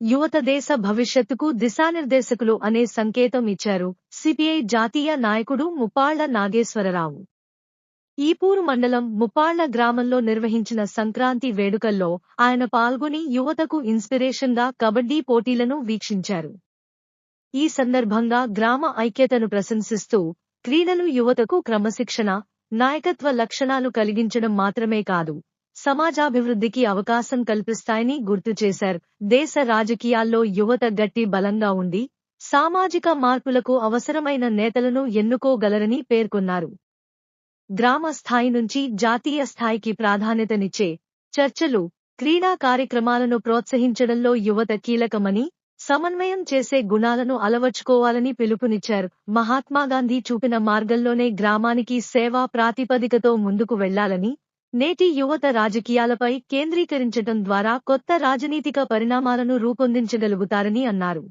యువత దేశ భవిష్యత్తుకు దిశానిర్దేశకులు అనే సంకేతం ఇచ్చారు సిపిఐ జాతీయ నాయకుడు ముప్పాళ్ల నాగేశ్వరరావు. ఈపూరు మండలం ముప్పాళ్ల గ్రామంలో నిర్వహించిన సంక్రాంతి వేడుకల్లో ఆయన పాల్గొని యువతకు ఇన్స్పిరేషన్గా కబడ్డీ పోటీలను వీక్షించారు. ఈ సందర్భంగా గ్రామ ఐక్యతను ప్రశంసిస్తూ క్రీడలు యువతకు క్రమశిక్షణ, నాయకత్వ లక్షణాలు కలిగించడం మాత్రమే కాదు, సమాజాభివృద్ధికి అవకాశం కల్పిస్తాయని గుర్తు చేశారు. దేశ రాజకీయాల్లో యువత గట్టి బలంగా ఉండి సామాజిక మార్పులకు అవసరమైన నేతలను ఎన్నుకోగలరని పేర్కొన్నారు. గ్రామ స్థాయి నుంచి జాతీయ స్థాయికి ప్రాధాన్యతనిచ్చే చర్చలు, క్రీడా కార్యక్రమాలను ప్రోత్సహించడంలో యువత కీలకమని, సమన్వయం చేసే గుణాలను అలవర్చుకోవాలని పిలుపునిచ్చారు. మహాత్మాగాంధీ చూపిన మార్గంలోనే గ్రామానికి సేవా ప్రాతిపదికతో ముందుకు వెళ్లాలని, నేటి యువత రాజకీయాలపై కేంద్రీకరించడం ద్వారా కొత్త రాజనీతిక పరిణామాలను రూపొందించగలుగుతారని అన్నారు.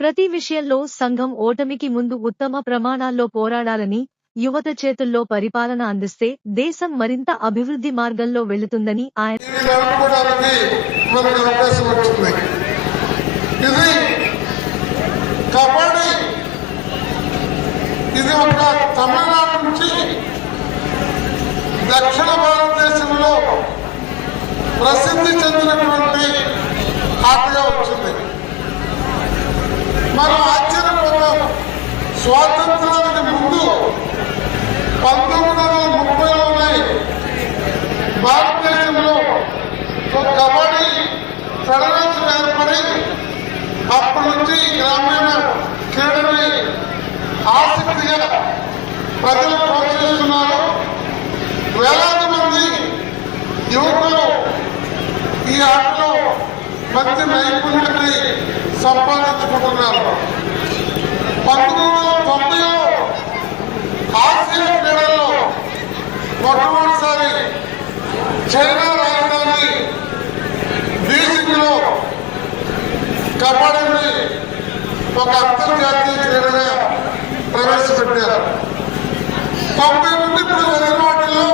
ప్రతి విషయంలో సంఘం ఓటమికి ముందు ఉత్తమ ప్రమాణాల్లో పోరాడాలని, యువత చేతుల్లో పరిపాలన అందిస్తే దేశం మరింత అభివృద్ధి మార్గంలో వెళుతుందని ఆయన తమిళనాడు నుంచి దక్షిణ భారతదేశంలో ప్రసిద్ధి చెందినటువంటి ఆటగా వచ్చింది. మనం ఆశ్చర్యపోతాం. స్వాతంత్రానికి ముందు 1930లోనే భారతదేశంలో కబడ్డీ ఫెడరేషన్ ఏర్పడి అప్పటి నుంచి గ్రామీణ క్రీడని ఆసక్తిగా ప్రజలు ప్రోత్సహిస్తున్నారు. వేలాది మంది యువకులు ఈ ఆటలో మంచి నైపుణ్యాన్ని సంపాదించుకుంటున్నారు. 1990లో ఆసియా క్రీడల్లో మొట్టమొదటిసారి చైనా రాజధాని బీజింగ్ లో కబడ్డీని ఒక అంతర్జాతీయ క్రీడగా ప్రవేశపెట్టారు. 90 నుండి ఇప్పుడు జరిగిన వాటిల్లో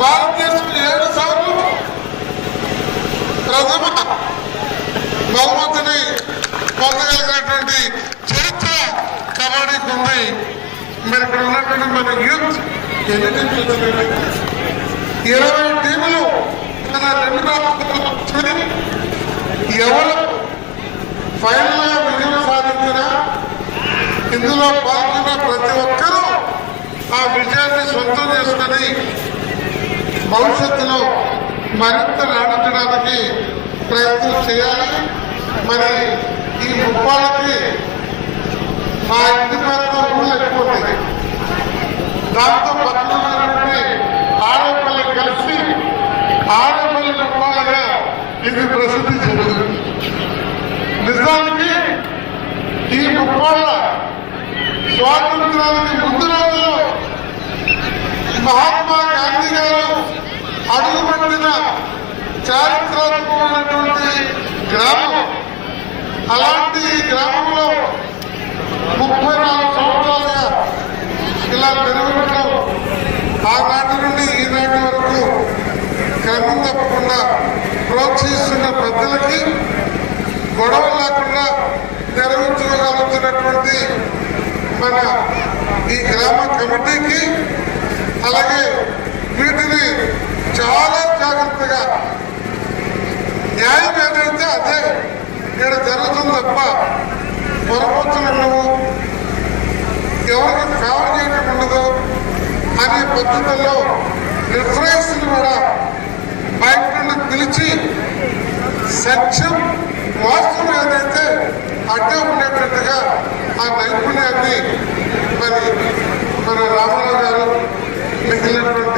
భారతదేశం 7 సార్లు ప్రథమ బహుమతిని పొందగలిగినటువంటి చరిత్ర కబడ్డీకి ఉంది. మరి ఇక్కడ ఉన్నటువంటి మన యూత్ ఎన్ని టీంలు, 20 టీములు తన 2 రాష్ట్రాలు ఎవరు ఫైనల్ విజయం సాధించినా ఇందులో పాల్గొన్న ప్రతి ఒక్కరూ ఆ విజయాన్ని సొంతం చేసుకుని భవిష్యత్తులో మరింత రాణించడానికి ప్రయత్నం చేయాలి. మరి ఈ ముప్పాళ్ళకి మా ఇంటి పేరుతో ఊళ్ళు ఎక్కువ ఉంటాయి. దాంతో పక్కన ఉన్నటువంటి ఆడపల్లి కలిసి ఆడపల్లి ముప్పాళ్ళగా ఇది ప్రసిద్ధి చెందింది. నిజానికి ఈ ముప్పాళ్ళ స్వాతంత్రానికి ముందు రోజుల్లో మహాత్మా గాంధీ గారు అడుగుపెట్టిన చారిత్రాత్మకమైనటువంటి గ్రామం. అలాంటి గ్రామంలో 34 సంవత్సరాలుగా ఇలా పెరుగుతూ ఆనాటి నుండి ఈనాటి వరకు క్రమం తప్పకుండా ప్రోత్సహిస్తున్న పెద్దలకి, గొడవ లేకుండా నిర్వహించగలుగుతున్నటువంటి మన ఈ గ్రామ కమిటీకి, అలాగే వీటిని చాలా జాగ్రత్తగా న్యాయం ఏదైతే అదే ఇక్కడ జరుగుతుంది తప్ప పొరపచ్చులు ఉండవు, ఎవరికి ఫేవర్ చేయడం ఉండదు అనే పద్ధతుల్లో రిఫరెన్స్ కూడా బయట నుండి పిలిచి సత్యం వాస్తవం ఏదైతే అడ్డే ఉండేటట్టుగా ఆ నైపుణ్యాన్ని మరి మన రామారావు గారు మిగిలినటువంటి